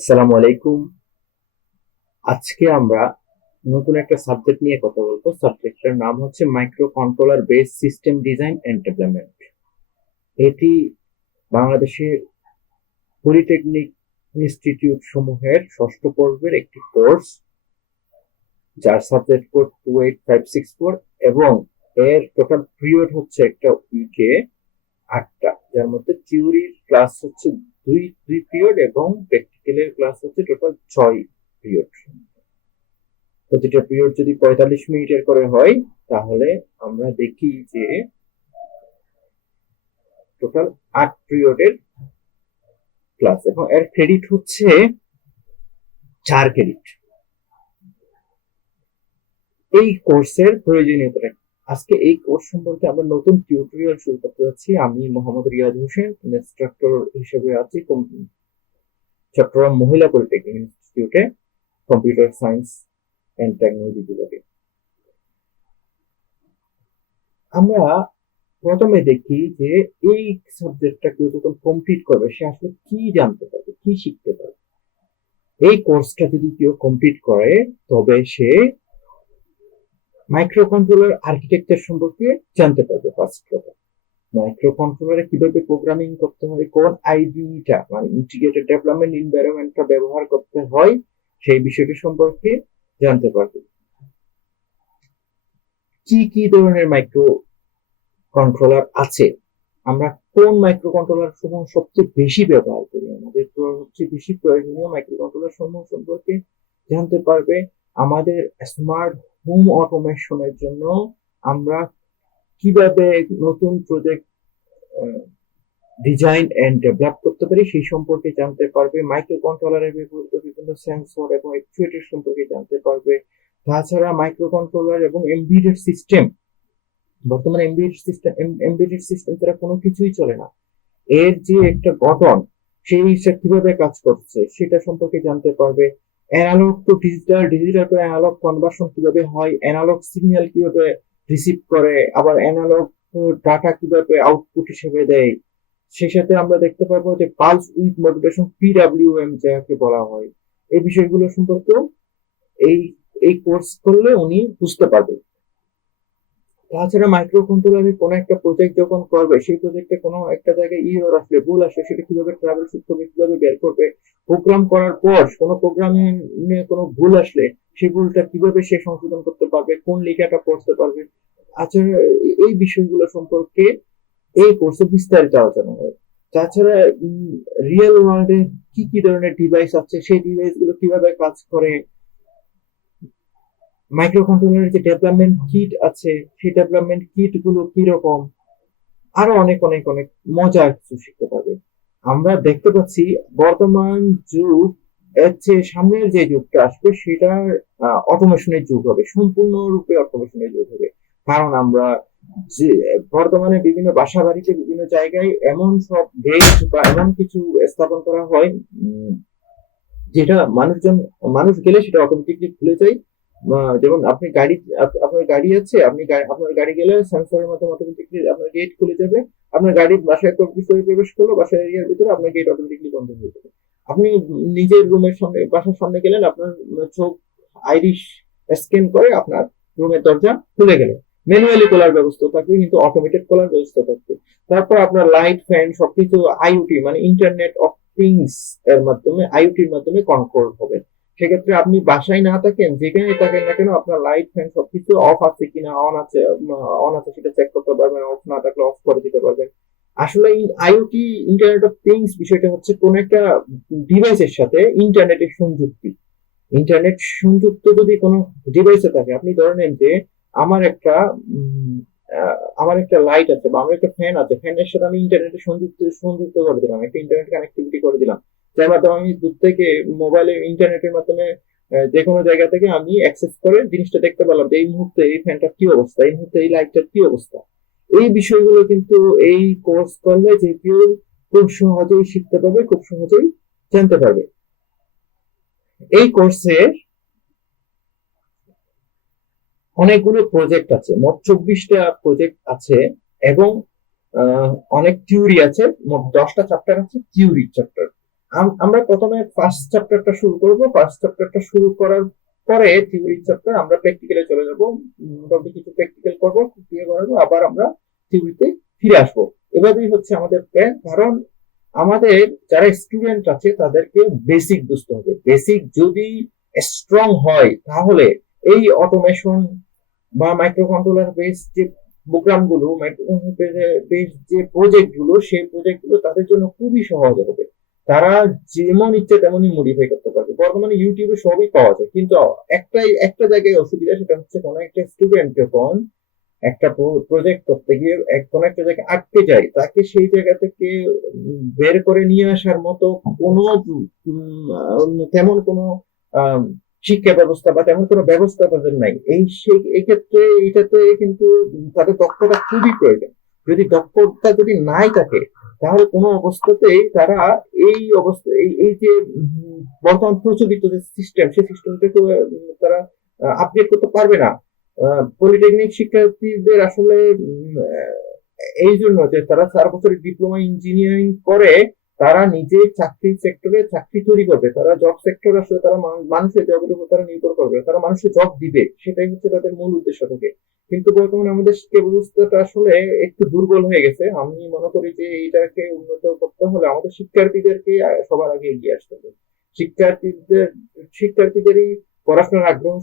আসসালামু আলাইকুম। আজকে আমরা নতুন একটা সাবজেক্ট নিয়ে কথা বলবো। সাবজেক্টটার নাম হচ্ছে micro controller base system design and development. এটি বাংলাদেশের পলিটেকনিক ইনস্টিটিউট সমূহের ষষ্ঠ পর্বের একটি কোর্স, যার সাবজেক্ট কোড 28564 এবং এর টোটাল পিরিয়ড হচ্ছে একটা উইকে 8টা, যার মধ্যে থিওরির ক্লাস হচ্ছে দুই দুই পিরিয়ড এবং প্র্যাকটিক্যালের ক্লাস হচ্ছে টোটাল 6 পিরিয়ড। প্রতিটা পিরিয়ড যদি 45 মিনিটের করে হয়, তাহলে আমরা দেখি যে টোটাল 8 পিরিয়ডের ক্লাস এবং এর ক্রেডিট হচ্ছে 4 ক্রেডিট। এই কোর্সের প্রয়োজনীয়তা, আজকে এই কোর্স সম্পর্কে আমরা নতুন টিউটোরিয়াল শুরু করতে যাচ্ছি। আমি মোহাম্মদ রিয়াজ হোসেন, ইনস্ট্রাক্টর হিসেবে আছি চট্টগ্রাম মহিলা পলিটেকনিক ইনস্টিটিউটে কম্পিউটার সায়েন্স এন্ড টেকনোলজি বিভাগে। আমরা প্রথমে দেখি যে এই সাবজেক্টটা কেউ যখন কমপ্লিট করবে সে আসলে কি জানতে পারবে, কি শিখতে পারবে। এই কোর্সটা যদি কেউ কমপ্লিট করে তবে সে মাইক্রো কন্ট্রোলার আর্কিটেকচার সম্পর্কে জানতে পারবে। ফার্স্ট কথা, মাইক্রো কন্ট্রোলারে কিভাবে প্রোগ্রামিং করতে হয়, কোন আইডিটা মানে ইন্টিগ্রেটেড ডেভেলপমেন্ট এনভায়রনমেন্টটা ব্যবহার করতে হয়, সেই বিষয়টি সম্পর্কে জানতে পারবে। কি কি ধরনের মাইক্রো কন্ট্রোলার আছে, আমরা কোন মাইক্রো কন্ট্রোলার সমূহ সবচেয়ে বেশি ব্যবহার করি, আমাদের সবচেয়ে বেশি প্রয়োজনীয় মাইক্রো কন্ট্রোলার সমূহ সম্পর্কে জানতে পারবে। আমাদের স্মার্ট হোম অটোমেশনের জন্য আমরা কিভাবে নতুন প্রজেক্ট ডিজাইন এন্ড ডেভেলপ করতে পারি সেই সম্পর্কে জানতে পারবে। মাইক্রো কন্ট্রোলারের ব্যবহৃত বিভিন্ন সেন্সর এবং অ্যাকচুয়েটর সম্পর্কে জানতে পারবে। তাছাড়া মাইক্রো কন্ট্রোলার এবং এমবেডেড সিস্টেম, বর্তমানে এমবেডেড সিস্টেম ছাড়া কোনো কিছুই চলে না। এর যে একটা গঠন, সেইটা কিভাবে কাজ করছে সেটা সম্পর্কে জানতে পারবে। Analog to digital, digital to analog conversion কিভাবে হয়, অ্যানালগ সিগন্যাল কিভাবে রিসিভ করে, আবার অ্যানালগ ডাটা কিভাবে আউটপুট হিসেবে দেয়। সেই সাথে আমরা দেখতে পারবো যে পালস উইথ মডুলেশন, পিডব্লিউএম যাকে বলা হয়, এই বিষয়গুলো সম্পর্কেও এই এই কোর্স করলে উনি বুঝতে পারবে। তাছাড়া মাইক্রো কন্ট্রোলারে কোনো একটা প্রজেক্ট যখন করবে, সেই প্রজেক্টে কোনো একটা জায়গায় ইরর আসলে, ভুল আসলে, সেটা কিভাবে ট্রাভেল শুট করবে, কিভাবে বের করবে। প্রোগ্রাম করার পর কোনো প্রোগ্রামে কোনো ভুল আসলে সেই ভুলটা কিভাবে সে সংশোধন করতে পারবে, কোন লেখাটা পড়তে পারবে। আচ্ছা, এই বিষয়গুলো সম্পর্কে এই কোর্সে বিস্তারিত আলোচনা হয়। তাছাড়া রিয়েল ওয়ার্ল্ডে কি কি ধরনের ডিভাইস আছে, সেই ডিভাইস গুলো কিভাবে কাজ করে, মাইক্রো কন্ট্রোলারের যে ডেভেলপমেন্ট কিট আছে সেই ডেভেলপমেন্ট কিট গুলো কিরকম, আরো অনেক অনেক অনেক মজার কিছু শিখতে পারবে। আমরা দেখতে পাচ্ছি বর্তমান যুগ এর চেয়ে সামনের যে যুগটা আসবে সেটা অটোমেশনের যুগ হবে, সম্পূর্ণরূপে অটোমেশনের যুগ হবে। কারণ আমরা যে বর্তমানে বিভিন্ন বাসা বাড়িতে বিভিন্ন জায়গায় এমন সব গেট বা এমন কিছু স্থাপন করা হয়, যেটা মানুষ গেলে সেটা অটোমেটিকলি খুলে যায়। যেমন আপনি গাড়ি, আপনার গাড়ি আছে, আপনার গাড়ি গেলে সেন্সরের মাধ্যমে অটোমেটিকলি আপনার গেট খুলে যাবে। আপনার গাড়ি বাসায় ভিতরে প্রবেশ করলো, বাসার এরিয়ার ভিতরে আপনার গেট অটোমেটিকলি বন্ধ হয়ে যাবে। আপনি নিজের রুমের সামনে, বাসার সামনে গেলেন, আপনার চোখ আইরিশ স্ক্যান করে আপনার রুমের দরজা খুলে গেল। ম্যানুয়ালি খোলার ব্যবস্থা থাকবে, কিন্তু অটোমেটেড খোলার ব্যবস্থা থাকবে। তারপর আপনার লাইট, ফ্যান সবকিছু আইওটি মানে ইন্টারনেট অফ থিংস এর মাধ্যমে, আইওটির মাধ্যমে কন্ট্রোল হবে। সেক্ষেত্রে আপনি বাসায় না থাকেন, যেখানে থাকেন না কেন, আপনার লাইট ফ্যান সবকিছু অফ আছে কিনা, অন আছে সেটা চেক করতে পারবেন, অফ না থাকলে অফ করে দিতে পারবেন। আসলে আইওটি, ইন্টারনেট অফ থিংস বিষয়টা হচ্ছে কোন একটা ডিভাইসের সাথে ইন্টারনেটের সংযুক্তি। ইন্টারনেট সংযুক্ত যদি কোনো ডিভাইসে থাকে, আপনি ধরে নেন যে আমার একটা আমার একটা লাইট আছে বা আমার একটা ফ্যান আছে, ফ্যানের সাথে আমি ইন্টারনেটে সংযুক্ত করে দিলাম, একটা ইন্টারনেট কানেক্টিভিটি করে দিলাম, যার মাধ্যমে আমি দূর থেকে মোবাইলের ইন্টারনেটের মাধ্যমে যে কোনো জায়গা থেকে আমি অ্যাক্সেস করে জিনিসটা দেখতে পারলাম যে এই মুহূর্তে এই ফ্যানটার কি অবস্থা, এই মুহূর্তে এই লাইটটার কি অবস্থা। এই বিষয়গুলো কিন্তু এই কোর্স করলে যে কেউ খুব সহজেই শিখতে পারবে, খুব সহজেই জানতে পারবে। এই কোর্সে অনেকগুলো প্রজেক্ট আছে, মোট 24টা প্রজেক্ট আছে এবং অনেক থিওরি আছে, মোট 10টা চ্যাপ্টার আছে থিওরি চ্যাপ্টার। আমরা প্রথমে ফার্স্ট চ্যাপ্টারটা শুরু করব। ফার্স্ট চ্যাপ্টারটা শুরু করার পরে থিওরি চ্যাপ্টার আমরা প্র্যাকটিক্যালে চলে যাব। মোটামুটি কিছু প্র্যাকটিক্যাল করবো, ক্লিয়ার করবো, আবার আমরা থিওরিতে ফিরে আসবো। এভাবেই হচ্ছে আমাদের প্ল্যান। কারণ আমাদের যারা স্টুডেন্ট আছে তাদেরকে বেসিক বুঝতে হবে। বেসিক যদি স্ট্রং হয় তাহলে এই অটোমেশন বা মাইক্রো কন্ট্রোলার বেস যে প্রোগ্রাম গুলো, মাইক্রো বেস যে প্রজেক্ট গুলো, সেই প্রজেক্ট গুলো তাদের জন্য খুবই সহজ হবে। তারা যেমন ইচ্ছে তেমনই মডিফাই করতে পারবে। বর্তমানে ইউটিউবে সবই পাওয়া যায়, কিন্তু একটা জায়গায় অসুবিধা, সেটা হচ্ছে কোনো একটা স্টুডেন্ট যখন একটা প্রজেক্ট করতে গিয়ে কোনো একটা জায়গায় আটকে যায়, তাকে সেই জায়গা থেকে বের করে নিয়ে আসার মতো কোনো তেমন কোনো শিক্ষা ব্যবস্থা বা তেমন কোনো ব্যবস্থা তাদের নাই। এই ক্ষেত্রে এটাতে কিন্তু তাদের দক্ষতা খুবই প্রয়োজন। যদি দক্ষতা যদি নাই থাকে, তাহলে কোনো অবস্থাতেই তারা এই অবস্থা এই যে বর্তমান প্রচলিত যে সিস্টেম, সেই সিস্টেমটাকে তারা আপডেট করতে পারবে না। পলিটেকনিক শিক্ষার্থীদের আসলে এই জন্য যে তারা 4 বছরের ডিপ্লোমা ইঞ্জিনিয়ারিং করে তারা নিজে চাকরি সেক্টরে চাকরি তৈরি করবে, তারা জব সেক্টর আসলে তারা মানুষের জবের উপর তারা নির্ভর করবে, তারা মানুষের জব দিবে, সেটাই হচ্ছে তাদের মূল উদ্দেশ্য থেকে। কিন্তু বর্তমানে আমাদের শিক্ষা ব্যবস্থাটা আসলে একটু দুর্বল হয়ে গেছে। আমি মনে করি যে এইটাকে উন্নত করতে হলে আমাদের শিক্ষার্থীদেরকে সবার আগে এগিয়ে আসতে হবে। শিক্ষার্থীদেরই পড়াশোনার আগ্রহ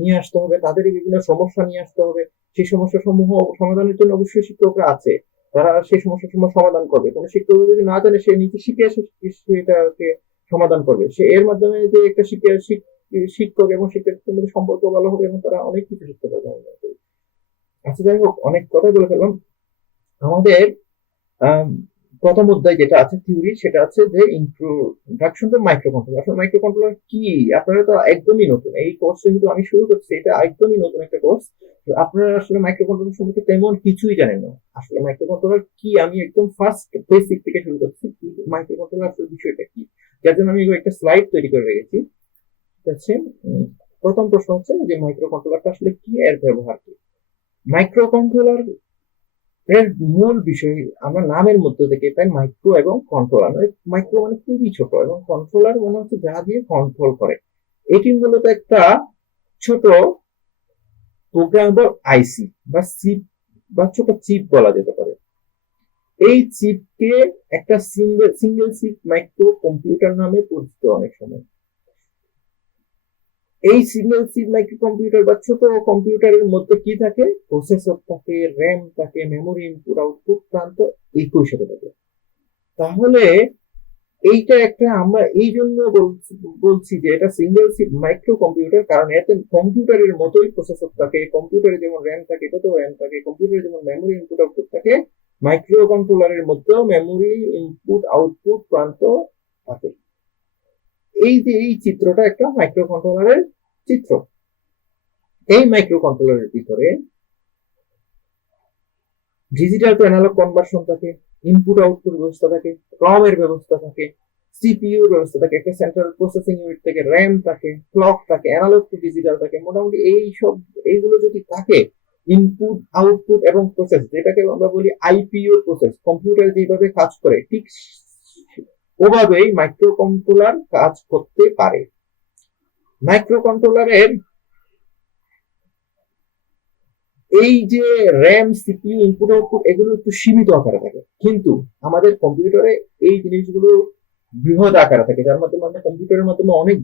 নিয়ে আসতে হবে, তাদেরই বিভিন্ন সমস্যা নিয়ে আসতে হবে। সেই সমস্যা সমূহ সমাধানের জন্য অবশ্যই শিক্ষকরা আছে, তারা সেই সমস্যা সমূহ সমাধান করবে। কোনো শিক্ষক যদি না জানে, সে নিজে শিখে এসে সেটাকে সমাধান করবে। সে এর মাধ্যমে যে একটা শিক্ষক এবং শিক্ষার্থীর মধ্যে সম্পর্ক ভালো হবে এবং তারা অনেক কিছু শিখতে পারবে। আচ্ছা, যাই হোক, অনেক কথাই বলে ফেললাম। আমাদের প্রথম অধ্যায় যেটা আছে থিওরি, সেটা আছে যে ইন্ট্রোডাকশন টু মাইক্রো কন্ট্রোলার। আসলে মাইক্রো কন্ট্রোলার কি, আপনারা তো একদমই নতুন এই কোর্সে, কিন্তু আমি শুরু করছি, এটা একদমই নতুন একটা কোর্স। আপনারা আসলে মাইক্রো কন্ট্রোলার সম্পর্কে তেমন কিছুই জানেন না। আসলে মাইক্রো কন্ট্রোলার কি, আমি একদম ফার্স্ট বেসিক থেকে শুরু করছি। মাইক্রো কন্ট্রোলার আসলে বিষয়টা কি, যার জন্য আমি একটা স্লাইড তৈরি করে রেখেছি। প্রথম প্রশ্ন হচ্ছে যে মাইক্রো কন্ট্রোলারটা আসলে কি, এর ব্যবহার কি। মাইক্রো কন্ট্রোলার এর মূল বিষয় আমরা নামের মধ্যে থেকে পাই, মাইক্রো এবং কন্ট্রোলার। মাইক্রো মানে খুবই ছোট, এবং কন্ট্রোলার মনে হচ্ছে যা দিয়ে কন্ট্রোল করে। এটি মূলত একটা ছোট প্রোগ্রামেবল আইসি বা চিপ বা ছোট চিপ বলা যেতে পারে। এই চিপকে একটা সিঙ্গেল চিপ মাইক্রো কম্পিউটার নামে পরিচিত অনেক সময়। এই সিঙ্গেল চিপ মাইক্রো কম্পিউটার বা ছোট কম্পিউটারের মধ্যে কি থাকে, প্রসেসর থাকে, র্যাম থাকে, মেমোরি, ইনপুট আউটপুট প্রান্ত, একই সাথে থাকে। তাহলে এইটা একটা, আমরা এই জন্য বলছি যে এটা সিঙ্গেল চিপ মাইক্রো কম্পিউটার, কারণ এতে কম্পিউটারের মতোই প্রসেসর থাকে, কম্পিউটারে যেমন র্যাম থাকে এটাতেও র্যাম থাকে, কম্পিউটারে যেমন মেমোরি ইনপুট আউটপুট থাকে, মাইক্রো কন্ট্রোলারের মধ্যেও মেমোরি ইনপুট আউটপুট প্রান্ত থাকে। এই যে এই চিত্রটা একটা মাইক্রো কন্ট্রোলারের চিত্র। এই মাইক্রো কন্ট্রোলারের ভিতরে ডিজিটাল টু অ্যানালগ কনভার্সন থাকে, ইনপুট আউটপুট ব্যবস্থা থাকে, রম এর ব্যবস্থা থাকে, সিপিইউ ব্যবস্থা থাকে, একটা সেন্ট্রাল প্রসেসিং ইউনিট থাকে, র্যাম থাকে, ক্লক থাকে, অ্যানালগ টু ডিজিটাল থাকে। মোটামুটি এইগুলো যদি থাকে, ইনপুট আউটপুট এবং প্রসেস, যেটাকে আমরা বলি আইপিও প্রসেস, কম্পিউটার যেভাবে কাজ করে ঠিক ওভাবেই মাইক্রো কন্ট্রোলার কাজ করতে পারে। মাইক্রো কন্ট্রোলারের এই যে র্যাম, সিপিইউ, ইনপুট আউটপুট, এগুলো একটু সীমিত আকারে থাকে, কিন্তু আমাদের কম্পিউটারে এই জিনিসগুলো বৃহৎ আকারে থাকে, যার মাধ্যমে আমরা কম্পিউটারের মাধ্যমে অনেক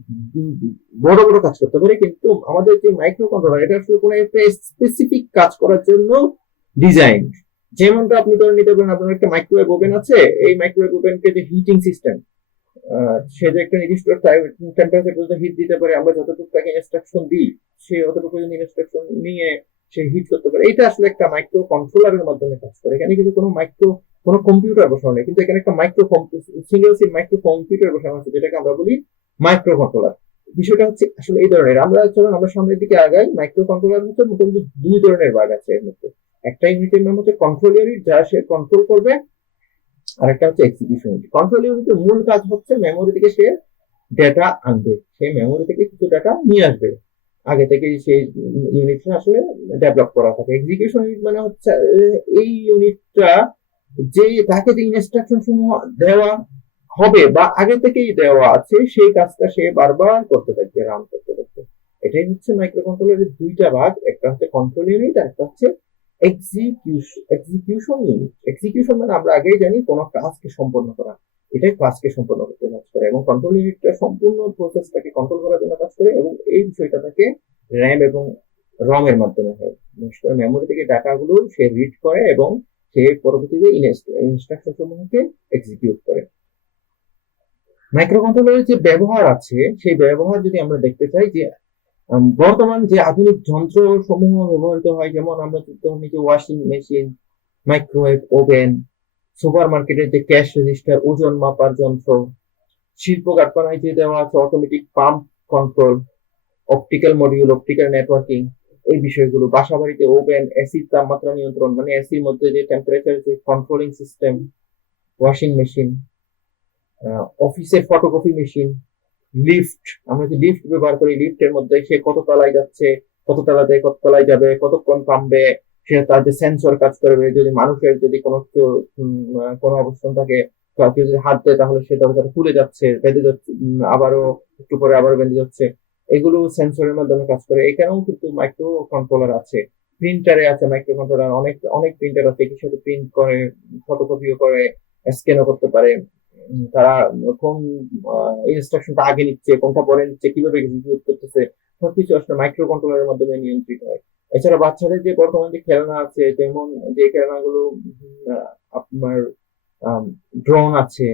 বড় বড় কাজ করতে পারি। কিন্তু আমাদের যে মাইক্রো কন্ট্রোলার, এটা আসলে কোনো একটা স্পেসিফিক কাজ করার জন্য ডিজাইন। যেমনটা আপনি ধরে নিতে পারেন, আপনার একটা মাইক্রোওয়েভ ওভেন আছে, এই মাইক্রোওয়েভ ওভেনকে যে হিটিং সিস্টেম, সে যে একটা নির্দিষ্ট টেম্পারেচার পর্যন্ত হিট দিতে পারে, আমরা যতটুকু তাকে ইনস্ট্রাকশন দিই, সে অতটুকু পর্যন্ত ইনস্ট্রাকশন নিয়ে সে হিট করতে পারে। এটা আসলে একটা মাইক্রো কন্ট্রোলারের মাধ্যমে কাজ করে। এখানে কিন্তু কোনো কম্পিউটার বসানো নেই, কিন্তু এখানে একটা সিঙ্গেল চিপ মাইক্রো কম্পিউটার বসানো আছে, যেটাকে আমরা বলি মাইক্রো কন্ট্রোলার। বিষয়টা হচ্ছে আসলে এই ধরনের। আমরা সামনের দিকে আগাই। মাইক্রো কন্ট্রোলার হচ্ছে মোটামুটি 2 ধরনের ভাগ আছে এর মধ্যে। একটা ইউনিটের নাম হচ্ছে কন্ট্রোল ইউনিট, যা সে কন্ট্রোল করবে, আর একটা হচ্ছে এক্সিকিউশন ইউনিট। কন্ট্রোল ইউনিটের মূল কাজ হচ্ছে মেমোরি থেকে সে ডেটা আনবে, সেই মেমোরি থেকে কিছু ডেটা নিয়ে আসবে। আগে থেকে সেই ইউনিটটা আসলে ডেভেলপ করা থাকে। এক্সিকিউশন ইউনিট মানে হচ্ছে এই ইউনিটটা যে তাকে যে ইনস্ট্রাকশন সমূহ দেওয়া হবে বা আগে থেকেই দেওয়া আছে সেই কাজটা সে বারবার করতে থাকবে, রান করতে থাকবে। এটাই হচ্ছে মাইক্রো কন্ট্রোলারের দুইটা ভাগ, একটা হচ্ছে কন্ট্রোল ইউনিট আর একটা হচ্ছে এক্সিকিউশন ইউনিট। এক্সিকিউশন মানে আমরা আগেই জানি কোনো কাজকে সম্পন্ন করা, এটাই কাজকে সম্পন্ন করতে কাজ করে, এবং কন্ট্রোল ইউনিটটা সম্পূর্ণ প্রসেসটাকে কন্ট্রোল করার জন্য কাজ করে, এবং এই বিষয়টা থাকে র্যাম এবং রম এর মাধ্যমে হয়। মেমোরি থেকে ডাটাগুলো সে রিড করে এবং সে পরবর্তীতে ইনস্ট্রাকশন সমূহকে এক্সিকিউট করে। মাইক্রো কন্ট্রোলারের যে ব্যবহার আছে সেই ব্যবহার যদি আমরা দেখতে চাই, যে বর্তমান যে আধুনিক যন্ত্র সমূহ ব্যবহৃত হয়, যেমন আমরা ধরি যে washing machine, microwave oven, super মার্কেটের যে ক্যাশ রেজিস্টার, ওজন মাপার যন্ত্র, শিল্প কারখানায় যে দেওয়া আছে automatic pump control, optical module, optical networking, এই বিষয়গুলো, বাসা বাড়িতে ওভেন, এসির তাপমাত্রা নিয়ন্ত্রণ মানে এসির মধ্যে যে টেম্পারেচার যে কন্ট্রোলিং সিস্টেম, ওয়াশিং মেশিন, অফিসের ফটোকপি মেশিন, লিফট, আমরা যে লিফট ব্যবহার করি, লিফটের মধ্যে সে কত তলায় যাচ্ছে, কত তলাতে কত তলায় যাবে, কতক্ষণ থামবে, সে তার যে সেন্সর কাজ করবে, যদি মানুষের যদি কোনো কোনো অবস্থান থাকে, কেউ যদি হাত দেয় তাহলে সে দরজাটা খুলে যাচ্ছে, বেঁধে যাচ্ছে, আবারও একটু পরে আবারও বেঁধে যাচ্ছে, এগুলো সেন্সরের মাধ্যমে কাজ করে। এখানেও কিন্তু মাইক্রো কন্ট্রোলার আছে। প্রিন্টারে আছে মাইক্রো কন্ট্রোলার, অনেক অনেক প্রিন্টার আছে, একই সাথে প্রিন্ট করে, ফটোকপিও করে, স্ক্যানও করতে পারে। তারা কোন ইনস্ট্রাকশনটা আগে নিচ্ছে, কোনটা পরে নিচ্ছে, কিভাবে এক্সিকিউট করতেছে, সবকিছু আসলে মাইক্রো কন্ট্রোলারের মাধ্যমে নিয়ন্ত্রিত হয়। এছাড়া বাচ্চাদের যে বর্তমানে যে খেলনা আছে, যেমন যে খেলনাগুলো আপনার ড্রোন আছে,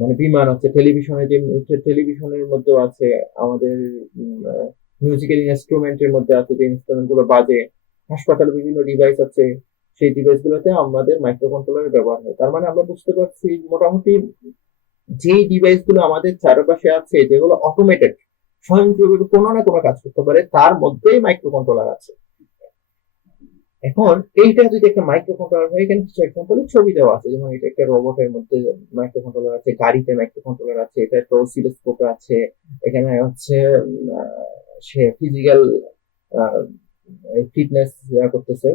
মানে বিমান আছে, টেলিভিশনে যে টেলিভিশনের মধ্যেও আছে, আমাদের মিউজিক্যাল ইনস্ট্রুমেন্টের মধ্যে আছে যে ইনস্ট্রুমেন্ট গুলো বাজে, হাসপাতালে বিভিন্ন ডিভাইস আছে, সেই ডিভাইস গুলোতে আমাদের মাইক্রো কন্ট্রোলারের ব্যবহার হয়। তার মানে আমরা বুঝতে পারছি মোটামুটি যে ডিভাইস গুলো আমাদের চারপাশে আছে, যেগুলো অটোমেটেড, স্বয়ংক্রিয়ভাবে কোনো না কোনো কাজ করতে পারে, তার মধ্যেই মাইক্রো কন্ট্রোলার আছে। এখন এইটা যদি একটা মাইক্রো কন্ট্রোলার হয়, এখানে কিছু এক্সাম্পলের ছবি দেওয়া আছে, যেমন এটা একটা রোবটের মধ্যে মাইক্রো কন্ট্রোলার আছে, গাড়িতে মাইক্রো কন্ট্রোলার আছে, এটা একটা অসিলোস্কোপ আছে, এখানে হচ্ছে সে ফিজিক্যাল ফিটনেস করতেছে,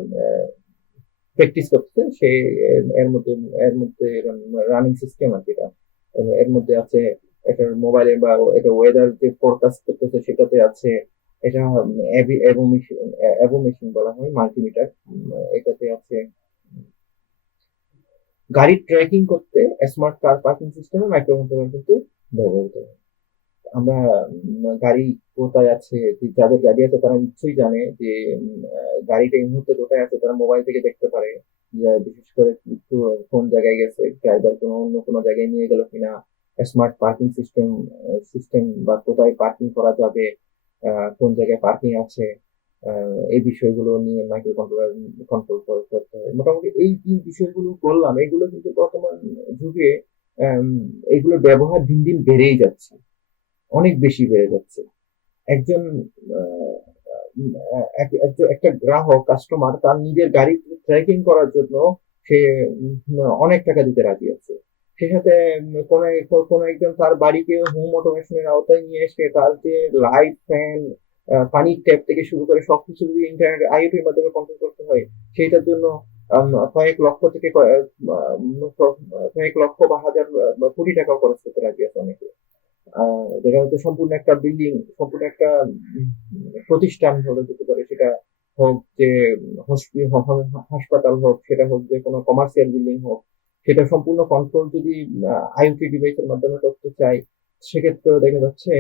প্র্যাকটিস করতেছে সে, এর মধ্যে রানিং সিস্টেম আছে এটা, এর মধ্যে আছে এটা মোবাইলে বা এটা ওয়েদার যে ফোরকাস্ট করতেছে সেটাতে আছে, এটা অ্যাভো মেশিন বলা হয়, মাল্টিমিটার, এটাতে আছে। গাড়ি ট্র্যাকিং করতে স্মার্ট কার পার্কিং সিস্টেমে মাইক্রো কন্ট্রোলার কিন্তু ব্যবহৃত হয়। আমরা গাড়ি কোথায় আছে, যাদের গাড়ি আছে তারা নিশ্চয়ই জানে যে গাড়িটা এই মুহূর্তে কোথায় আছে, তারা মোবাইল থেকে দেখতে পারে, বিশেষ করে একটু কোন জায়গায় গেছে, ড্রাইভার কোনো অন্য কোনো জায়গায় নিয়ে গেল কিনা, স্মার্ট পার্কিং সিস্টেম বা কোথায় পার্কিং করা যাবে, কোন জায়গায় পার্কিং আছে, এই বিষয়গুলো নিয়ে মাইক্রো কন্ট্রোলার কন্ট্রোল করতে হয়। মোটামুটি এই যে বিষয়গুলো বললাম, এগুলো কিন্তু বর্তমান যুগে এগুলোর ব্যবহার দিন দিন বেড়েই যাচ্ছে, অনেক বেশি বেড়ে যাচ্ছে। একজন একটা গ্রাহক, কাস্টমার তার নিজের গাড়ি ট্র্যাকিং করার জন্য সে অনেক টাকা দিতে রাজি আছে। সে সাথে কোন একজন তার বাড়িকে হোম অটোমেশনের আওতায় নিয়ে এসে তার যে লাইট, ফ্যান, পানির ট্যাপ থেকে শুরু করে সবকিছু যদি ইন্টারনেট আইওটির মাধ্যমে কন্ট্রোল করতে হয়, সেইটার জন্য কয়েক লক্ষ থেকে কয়েক লক্ষ বা হাজার বা কোটি টাকাও খরচ করতে রাজি আছে অনেকে। দেখা যাচ্ছে সম্পূর্ণ একটা বিল্ডিং, সম্পূর্ণ একটা প্রতিষ্ঠান হলে যেতে পারে, সেটা হোক যে হাসপাতাল হোক, সেটা হোক যে কোনো কমার্শিয়াল বিল্ডিং হোক, সেটা সম্পূর্ণ কন্ট্রোল যদি আইওটি ডিভাইসের মাধ্যমে করতে চাই, সেক্ষেত্রেও দেখা যাচ্ছে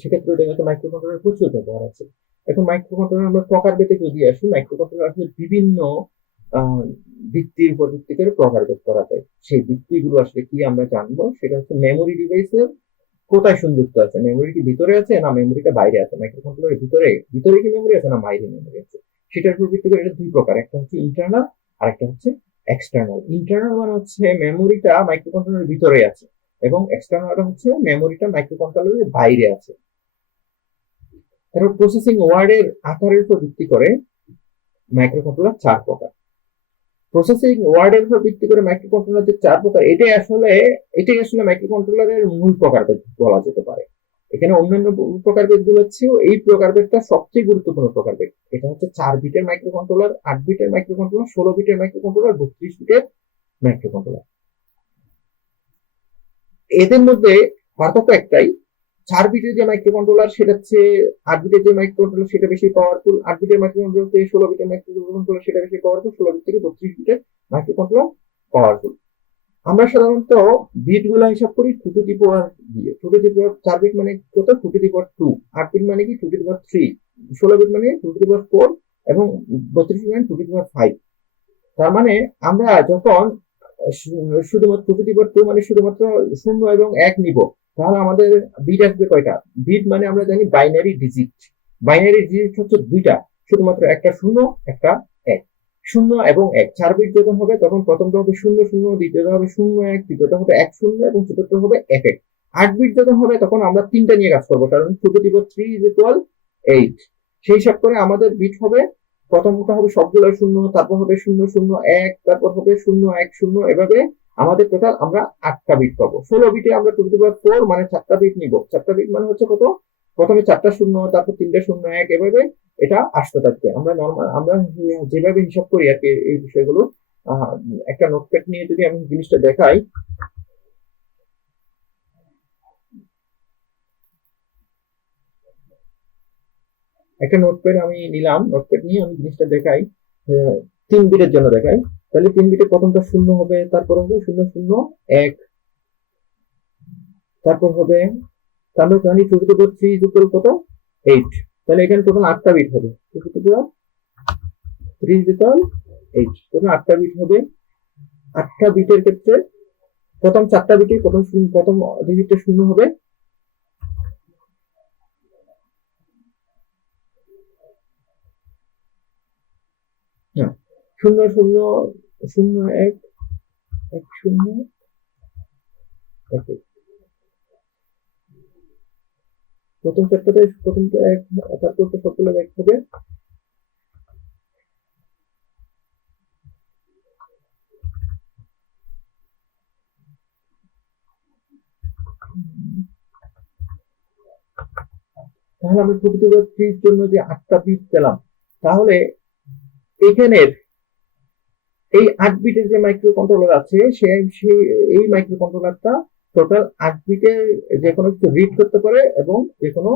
সেক্ষেত্রেও দেখা যাচ্ছে মাইক্রো কন্ট্রোলার প্রচুর ব্যবহার আছে। এখন মাইক্রো কন্ট্রোলার আমরা প্রকারভেদে যদি আসি, মাইক্রো কন্ট্রোলার আসলে বিভিন্ন ভিত্তির উপর ভিত্তি করে প্রকারভেদ করা যায়। সেই ভিত্তিগুলো আসলে কি আমরা জানবো, সেটা হচ্ছে মেমোরি ডিভাইসের কোথায় সংযুক্ত আছে, মেমোরি কি ভিতরে আছে না মেমোরিটা বাইরে আছে, মাইক্রো কন্ট্রোলারের ভিতরে ভিতরে কি মেমোরি আছে না বাইরে মেমোরি আছে, সেটার উপর ভিত্তি করে এটা দুই প্রকার, একটা হচ্ছে ইন্টারনাল আর একটা হচ্ছে এক্সটার্নাল। ইন্টারনাল মানে হচ্ছে মেমোরিটা মাইক্রো কন্ট্রোলারের ভিতরে আছে, এবং এক্সটার্নালটা হচ্ছে মেমোরিটা মাইক্রো কন্ট্রোলারের বাইরে আছে। তারপর প্রসেসিং ওয়ার্ডের আকারের উপর ভিত্তি করে মাইক্রো কন্ট্রোলার চার প্রকার। প্রসেসিং ওয়ার্ডের উপর ভিত্তি করে মাইক্রো কন্ট্রোলার যে চার প্রকার, এটাই আসলে মাইক্রো কন্ট্রোলারের মূল প্রকার বলা যেতে পারে। এখানে অন্যান্য প্রকারভেদ গুলো হচ্ছে এই প্রকারভেদটা সবচেয়ে গুরুত্বপূর্ণ প্রকারভেদ। এটা হচ্ছে 4 বিটের মাইক্রো কন্ট্রোলার, 8 বিটের মাইক্রো কন্ট্রোলার, 16 বিটের মাইক্রো কন্ট্রোলার, 32 বিটের মাইক্রো কন্ট্রোলার। এদের মধ্যে পার্থক্য একটাই, 4 বিটের যে মাইক্রো কন্ট্রোলার সেটা হচ্ছে 8 বিটের যে মাইক্রো কন্ট্রোলার সেটা বেশি পাওয়ারফুল, 8 বিটের মাইক্রো কন্ট্রোলার থেকে 16 বিটের মাইক্রো কন্ট্রোলার সেটা বেশি পাওয়ারফুল, 16 বিট থেকে 32 বিটের মাইক্রো কন্ট্রোলার পাওয়ারফুল। আমরা সাধারণত বিট গুলা হিসাব করি 2 টু দি পাওয়ার দিয়ে। 2 টু দি পাওয়ার 4 বিট মানে কত? 2 টু দি পাওয়ার 2। 8 বিট মানে কি? 2 টু দি পাওয়ার 3। 16 বিট মানে 2 টু দি পাওয়ার 4 এবং 32 বিট মানে 2 টু দি পাওয়ার 5। তার মানে আমরা যখন শুধুমাত্র 2 টু দি পাওয়ার 2 মানে শুধুমাত্র 0 এবং 1 নিব, তাহলে আমাদের বিট আসবে কয়টা? বিট মানে আমরা জানি বাইনারি ডিজিট। বাইনারি ডিজিট হচ্ছে দুইটা, শুধুমাত্র একটা 0 একটা 1। 0 এবং 1 4 বিট যখন হবে তখন প্রথমটা হবে 0 0, দ্বিতীয়টা হবে 0 1, তৃতীয়টা হবে 1 0 এবং চতুর্থ হবে 1 1। 8 বিট যখন হবে তখন আমরা তিনটা নিয়ে কাজ করবো, কারণ 2 to the power 3 is equal 8। সেই হিসাব করে আমাদের বিট হবে, প্রথমটা হবে সবগুলো 0, তারপর হবে 0 0 1, তারপর হবে 0 1 0, এভাবে আমাদের টোটাল আমরা 8টা বিট পাবো। 16 বিটে আমরা 2 টু দি পাওয়ার 4 মানে 4টা বিট নিব। 4টা বিট মানে হচ্ছে কত? প্রথমে 4টা 0, তারপর 3টা 0 1, এভাবে এটা আসতে থাকবে। আমরা নরমাল আমরা যেভাবে হিসাব করি আর কি এই বিষয়গুলো, একটা নোটপ্যাড নিয়ে যদি আমি জিনিসটা দেখাই, একটা নোটপ্যাড আমি নিলাম, নোটপ্যাড নিয়ে আমি জিনিসটা দেখাই, 3 বিটের জন্য দেখাই। তাহলে 3 বিটে প্রথমটা 0 হবে, তারপর হবে 0 0 1, তারপর হবে, তাহলে জানি 2 to the power 3 is equal কত? 8। তাহলে এখানে টোটাল 8টা বিট হবে। 2 to the power 3 is equal 8, total 8টা বিট হবে। 8টা বিটের ক্ষেত্রে প্রথম 4টা বিটে প্রথম ডিজিটটা 0 হবে, হ্যাঁ 0 0 0 1 1 0 1 1। প্রথম চারটাতে প্রথমটা 1, তারপর সবগুলো 1 হবে। তাহলে আমি 2 টু দি পাওয়ার 3 এর জন্য যে 8টা বিট পেলাম, তাহলে এখানের এই 8 বিটের যে মাইক্রো কন্ট্রোলার আছে এই মাইক্রো কন্ট্রোলারটা টোটাল 8 বিটের যে কোনো কিছু রিড করতে পারে এবং যে কোনো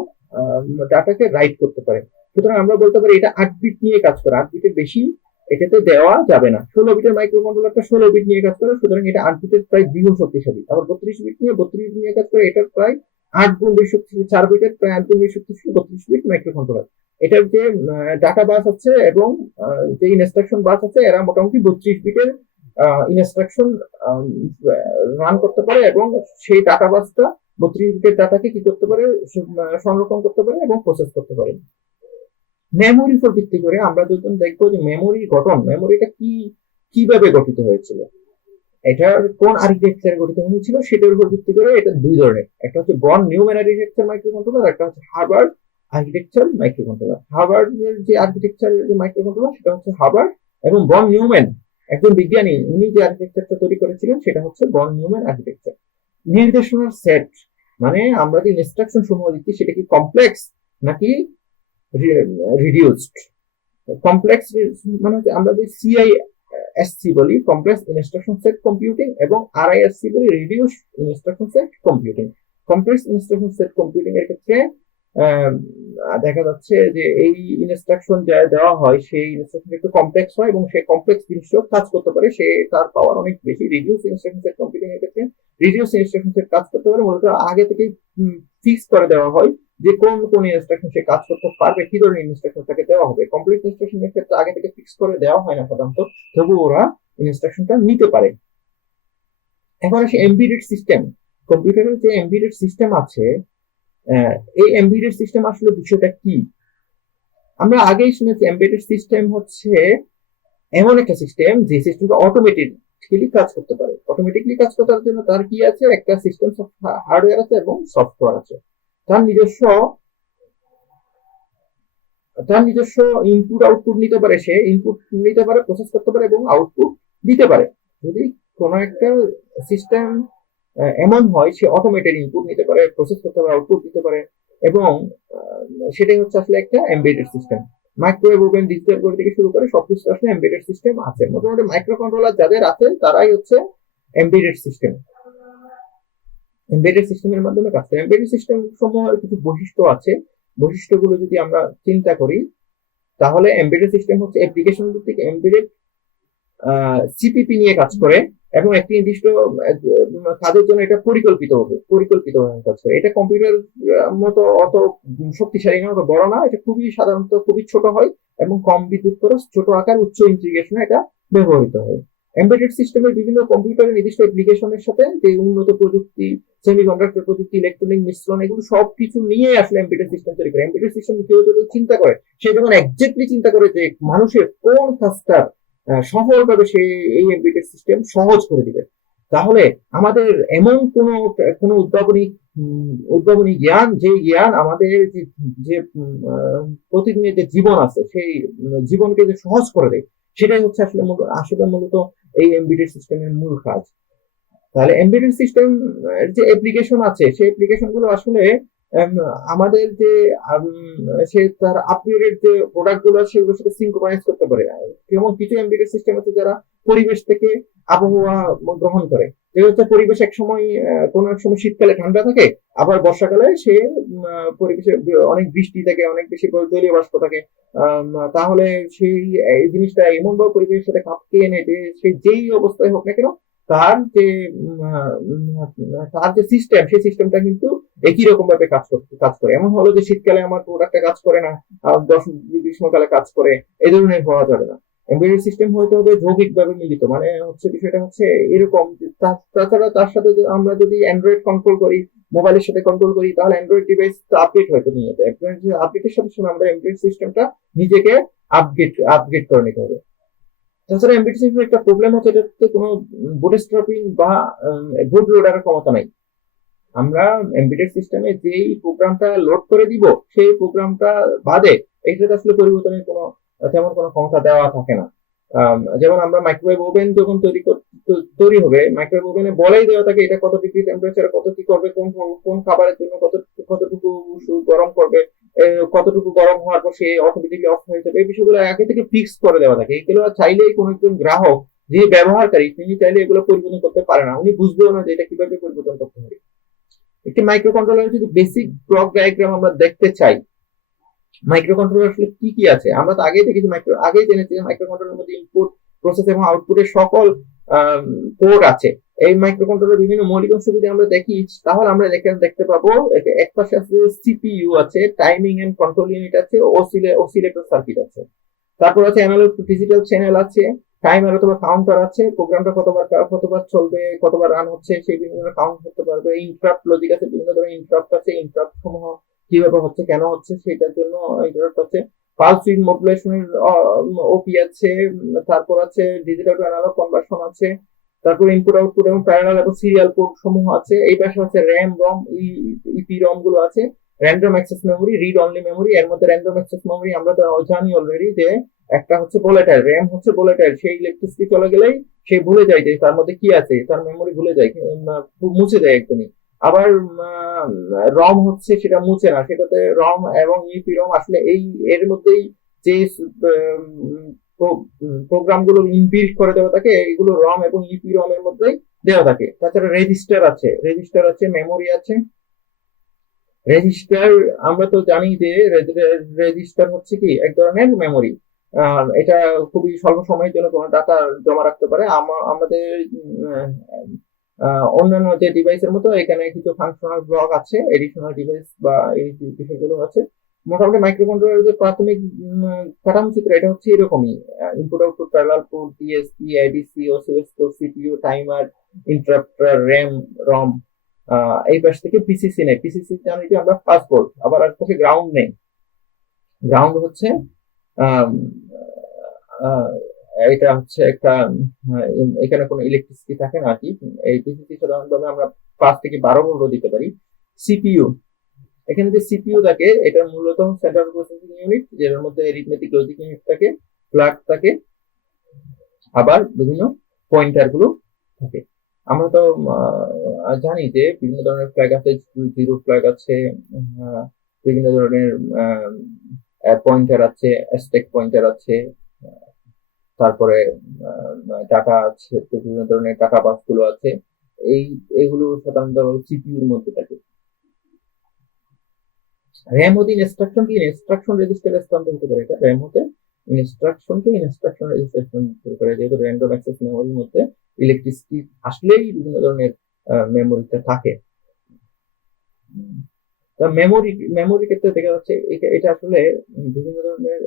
ডাটাকে রাইট করতে পারে। সুতরাং আমরা বলতে পারি এটা 8 বিট নিয়ে কাজ করে, 8 বিটের বেশি এটাতে দেওয়া যাবে না। 16 বিটের মাইক্রো কন্ট্রোলারটা 16 বিট নিয়ে কাজ করে, সুতরাং এটা 8 বিটের প্রায় দ্বিগুণ শক্তিশালী। আবার 32 বিট নিয়ে কাজ করে, এটার প্রায় 8 গুণ বেশি শক্তিশালী। 4 বিটের প্রায় 8 গুণ বেশি শক্তিশালী 32 বিট মাইক্রো কন্ট্রোলার। এটার যে ডাটা বাস আছে এবং যে ইনস্ট্রাকশন বাস আছে, এরা মোটামুটি 32 বিটের ইনস্ট্রাকশন রান করতে পারে এবং সেই ডাটা বাসটা 32 বিটের ডাটাকে কি করতে পারে? সংরক্ষণ করতে পারে এবং প্রসেস করতে পারে। মেমোরির উপর ভিত্তি করে আমরা যখন দেখবো যে মেমোরির গঠন, মেমোরিটা কিভাবে গঠিত হয়েছিল, এটা কোন আর্কিটেকচার গঠিত হয়েছিল, সেটার উপর ভিত্তি করে এটা দুই ধরনের। একটা হচ্ছে বন নিউম্যান আর্কিটেকচার মাইক্রো কন্ট্রোলার, একটা হচ্ছে হার্ভার্ড আর্কিটেকচার মাইক্রো কন্ট্রোলার। হার্ভার্ডের যে আর্কিটেকচার যে মাইক্রো কন্ট্রোলার সেটা হচ্ছে হার্ভার্ড, এবং বন নিউম্যান একজন বিজ্ঞানী, উনি যে আর্কিটেকচারটা তৈরি করেছিলেন সেটা হচ্ছে বন নিউম্যান আর্কিটেকচার। নির্দেশনার সেট মানে আমরা যে ইনস্ট্রাকশন সমূহ দিচ্ছি সেটা কি কমপ্লেক্স নাকি রিডিউসড? কমপ্লেক্স মানে হচ্ছে আমরা যে সিআইএসসি বলি, কমপ্লেক্স ইনস্ট্রাকশন সেট কম্পিউটিং, এবং আরআইএসসি বলি reduce instruction set computing. Complex instruction set computing এর ক্ষেত্রে দেখা যাচ্ছে যে এই ইনস্ট্রাকশন যা দেওয়া হয় সেই ইনস্ট্রাকশন একটু কমপ্লেক্স হয় এবং সেই কমপ্লেক্স জিনিসও কাজ করতে পারে, সে তার পাওয়ার অনেক বেশি। রিডিউস ইনস্ট্রাকশন সেট কম্পিউটিং এর ক্ষেত্রে রিডিউস ইনস্ট্রাকশন সেট কাজ করতে পারে মূলত আগে থেকেই ফিক্স করে দেওয়া হয় যে কোন কোন ইনস্ট্রাকশন সে কাজ করতে পারবে, কি ধরনের ইনস্ট্রাকশন তাকে দেওয়া হবে। কমপ্লেক্স ইনস্ট্রাকশনের ক্ষেত্রে আগে থেকে ফিক্স করে দেওয়া হয় না সাধারণত, তবু ওরা ইনস্ট্রাকশনটা নিতে পারে। এখন আসে এমবেডেড সিস্টেম। কম্পিউটারের যে এমবেডেড সিস্টেম আছে, এই এমবেডেড সিস্টেম আসলে বিষয়টা কি? আমরা আগেই শুনেছি এমবেডেড সিস্টেম হচ্ছে এমন একটা সিস্টেম যে সিস্টেমটা অটোমেটিকলি কাজ করতে পারে। অটোমেটিকলি কাজ করার জন্য তার কি আছে? একটা সিস্টেম হার্ডওয়্যার আছে এবং সফটওয়্যার আছে। তার নিজস্ব ইনপুট আউটপুট নিতে পারে, সে ইনপুট নিতে পারে, প্রসেস করতে পারে এবং আউটপুট দিতে পারে। যদি কোনো একটা সিস্টেম এমন হয় সে অটোমেটেড ইনপুট নিতে পারে, প্রসেস করতে পারে, আউটপুট দিতে পারে, এবং সেটাই হচ্ছে আসলে একটা embedded system. Microwave oven, digital ঘড়ি থেকে শুরু করে সবকিছু আসলে এমবেডেড সিস্টেম আছে। মোটামুটি মাইক্রো কন্ট্রোলার যাদের আছে তারাই হচ্ছে এমবেডেড সিস্টেম। এমবেডেড সিস্টেমের মাধ্যমে কাজ করে। এমবেডেড সিস্টেম সমূহের কিছু বৈশিষ্ট্য আছে। বৈশিষ্ট্যগুলো যদি আমরা চিন্তা করি, তাহলে এমবেডেড সিস্টেম হচ্ছে অ্যাপ্লিকেশন ভিত্তিক এমবেডেড সিপিপি নিয়ে কাজ করে, এবং একটি নির্দিষ্ট কাজের জন্য এটা পরিকল্পিতভাবে কাজ করে। এটা কম্পিউটার মতো অত শক্তিশালী না, অত বড় না, এটা খুবই সাধারণত খুবই ছোট হয় এবং কম বিদ্যুৎ খরচ, ছোট আকার, উচ্চ ইন্টিগ্রেশনে এটা ব্যবহৃত হয়। এমবেডেড সিস্টেমের বিভিন্ন কম্পিউটারের নির্দিষ্ট অ্যাপ্লিকেশনের সাথে যে উন্নত প্রযুক্তি, সেমিকন্ডাক্টর প্রযুক্তি, ইলেকট্রনিক মিশ্রণ, এগুলো সবকিছু নিয়ে আসলে এমবেডেড সিস্টেম তৈরি করে। এমবেডেড সিস্টেম কেউ যদি চিন্তা করে, সে যখন একজ্যাক্টলি চিন্তা করে যে মানুষের কোন কাজটা সফলভাবে সে এই এমবেডেড সিস্টেম সহজ করে দিবে, তাহলে আমাদের এমন কোন উদ্ভাবনী জ্ঞান, যে জ্ঞান আমাদের যে প্রতিদিনের যে জীবন আছে সেই জীবনকে যে সহজ করে দেয়, সেটাই হচ্ছে আসলে মূলত এই এমবেডেড সিস্টেমের মূল কাজ। তাহলে এমবেডেড সিস্টেম যে অ্যাপ্লিকেশন আছে, সেই অ্যাপ্লিকেশন গুলো আসলে উম, আমাদের যে সে তার আপগ্রেডেড যে প্রোডাক্ট গুলো আছে সেগুলোর সাথে সিঙ্ক্রোনাইজ করতে পারে। যেমন কিছু এমবেডেড সিস্টেম আছে যারা পরিবেশ থেকে আবহাওয়া গ্রহণ করে। যেটা হচ্ছে পরিবেশ এক সময় কোনো এক সময় শীতকালে ঠান্ডা থাকে, আবার বর্ষাকালে সে পরিবেশে অনেক বৃষ্টি থাকে, অনেক বেশি জলীয় বাষ্প থাকে। তাহলে সেই এই জিনিসটা এমন ভাবে পরিবেশের সাথে খাপ খেয়ে নেয় যে সে যেই অবস্থায় হোক না কেন, তার যে তার যে সিস্টেম, সেই সিস্টেমটা কিন্তু একই রকম ভাবে কাজ করে। এমন হলো যে শীতকালে আমার প্রোডাক্টটা কাজ করে না, গ্রীষ্মকালে কাজ করে, এই ধরনের হওয়া যাবে না। এমবেডেড সিস্টেম হতে হবে যৌগিক ভাবে মিলিত, মানে হচ্ছে বিষয়টা হচ্ছে এরকম। তাছাড়া তার সাথে আমরা যদি অ্যান্ড্রয়েড কন্ট্রোল করি, মোবাইলের সাথে কন্ট্রোল করি, তাহলে অ্যান্ড্রয়েড ডিভাইস আপডেট হয়তো নিয়ে যেতে, আপডেটের সাথে সাথে আমাদের এমবেডেড সিস্টেমটা নিজেকে আপগ্রেড করে নিতে হবে। তাছাড়া এমবেডেড সিস্টেমের একটা প্রবলেম হচ্ছে, এটাতে কোনো বুটস্ট্র্যাপিং বা বুট লোডারের ক্ষমতা নাই। আমরা এমবেডেড সিস্টেমে যেই প্রোগ্রামটা লোড করে দিব, সেই প্রোগ্রামটা বাদে এটাতে আসলে পরিবর্তনের তেমন কোনো ক্ষমতা দেওয়া থাকে না। যেমন আমরা মাইক্রোওয়েভ ওভেন যখন তৈরি হবে, মাইক্রোওয়েভ ওভেনে বলেই দেওয়া থাকে এটা কত ডিগ্রি টেম্পারেচারে কত কি করবে, কোন কোন খাবারের জন্য কতটুকু গরম করবে, কতটুকু গরম হওয়ার পর সে অটোমেটিকলি অফ হয়ে যাবে। এই বিষয়গুলো আগে থেকে ফিক্স করে দেওয়া থাকে। এগুলো চাইলেই কোনো একজন গ্রাহক, যে ব্যবহারকারী, তিনি চাইলে এগুলো পরিবর্তন করতে পারে না, উনি বুঝবেও না যে এটা কিভাবে পরিবর্তন করতে হবে। একটি মাইক্রো কন্ট্রোলারের যদি বেসিক ব্লক ডায়াগ্রাম আমরা দেখতে চাই, মাইক্রো কন্ট্রোলার আসলে কি কি আছে, আমরা তো আগেই দেখেছি, আগেই জেনেছি যে মাইক্রো কন্ট্রোলারের মধ্যে ইনপুট, প্রসেস এবং আউটপুটের সকল পোর্ট আছে। এই মাইক্রো কন্ট্রোলার বিভিন্ন মৌলিক অংশ যদি আমরা দেখি, তাহলে আমরা দেখতে পাবো এক পাশে আছে সিপিইউ আছে, টাইমিং এন্ড কন্ট্রোল ইউনিট আছে, অসিলেটর সার্কিট আছে, তারপর আছে অ্যানালগ টু ডিজিটাল চ্যানেল আছে, টাইমার অথবা কাউন্টার আছে, প্রোগ্রামটা কতবার চলবে, কতবার রান হচ্ছে সেই বিভিন্ন কাউন্ট করতে পারবে। ইন্টারাপ্ট লজিক আছে, বিভিন্ন ধরনের ইন্টারাপ্ট আছে, ইন্টারাপ্ট সমূহ কিভাবে হচ্ছে, কেন হচ্ছে, সেটার জন্য ইন্টারাপ্ট আছে। পালস উইড মডুলেশনের ওপি আছে, তারপর আছে ডিজিটাল টু অ্যানালগ কনভার্সন আছে, তারপর ইনপুট আউটপুট এবং প্যারালাল এবং সিরিয়াল পোর্ট সমূহ আছে। এই পাশে আছে র্যাম, রম, ইপি রম গুলো আছে, random access memory, read only memory. এর মধ্যে র্যান্ডম অ্যাক্সেস মেমোরি আমরা তো জানি অলরেডি যে একটা হচ্ছে ভোলেটাইল, র্যাম হচ্ছে ভোলেটাইল, সেই ইলেকট্রিসিটি চলে গেলেই সে ভুলে যায় যে তার মধ্যে কি আছে, তার মেমোরি ভুলে যায়, মুছে যায় একদমই। আবার রম হচ্ছে সেটা মুছে না, সেটাতে রম এবং ইপি রম আসলে এই এর মধ্যেই যে প্রোগ্রাম গুলো ইনবিল্ট করে দেওয়া থাকে, এগুলো রম এবং ইপি রম এর মধ্যেই দেওয়া থাকে। তাছাড়া রেজিস্টার আছে, মেমোরি আছে। রেজিস্টার আমরা তো জানি যে রেজিস্টার হচ্ছে কি এক ধরনের মেমোরি। এটা খুবই স্বল্প সময়ের জন্য কোনো ডাটা জমা রাখতে পারে। আমাদের অন্যান্য যে ডিভাইসের মতো এখানে কিছু ফাংশনাল ব্লক আছে, এডিশনাল ডিভাইস বা এই বিষয়গুলো আছে। মোটামুটি মাইক্রো কন্ট্রোলারের যে প্রাথমিক কাঠামো চিত্র এটা হচ্ছে এরকমই। Input output, parallel port, DSP, IDC, oscilloscope, CPU, timer, interrupter, RAM, ROM. এই পাশ থেকে পিসিসি নেই, পিসিসি জানি যে আমরা ফাস্ট বোর্ড, আবার আর পাশে গ্রাউন্ড নেই। গ্রাউন্ড হচ্ছে এটা হচ্ছে একটা এখানে কোনো ইলেকট্রিসিটি থাকে না আর কি। এই পিসিসি সাধারণত আমরা 5 থেকে 12 ভোল্ট দিতে পারি। সিপিইউ, এখানে যে সিপিইউ থাকে এটা মূলত সেন্ট্রাল প্রসেসিং ইউনিট, যেটার মধ্যে এরিথমেটিক লজিক ইউনিট থাকে, ফ্ল্যাগ থাকে, আবার বিভিন্ন পয়েন্টার গুলো থাকে। আমরা তো জানি যে বিভিন্ন ধরনের ফ্ল্যাগ আছে, জিরো ফ্ল্যাগ আছে, বিভিন্ন ধরনের পয়েন্টার আছে, স্ট্যাক পয়েন্টার আছে, তারপরে ডাটা আছে, বিভিন্ন ধরনের ডাটা বাস গুলো আছে। এই এগুলো সাধারণত সিপিইউর মধ্যে থাকে। র্যাম হতে ইনস্ট্রাকশনকে ইনস্ট্রাকশন রেজিস্টারে স্থানান্তরিত করে। এটা র্যাম হতে ইনস্ট্রাকশনকে ইনস্ট্রাকশন রেজিস্টারে স্থানান্তরিত করে, যেহেতু র্যান্ডম অ্যাক্সেস মেমোরির মধ্যে ইলেকট্রিসিটি আসলেই বিভিন্ন ধরনের মেমোরিতে থাকে। মেমোরি ক্ষেত্রে দেখা যাচ্ছে এটা আসলে বিভিন্ন ধরনের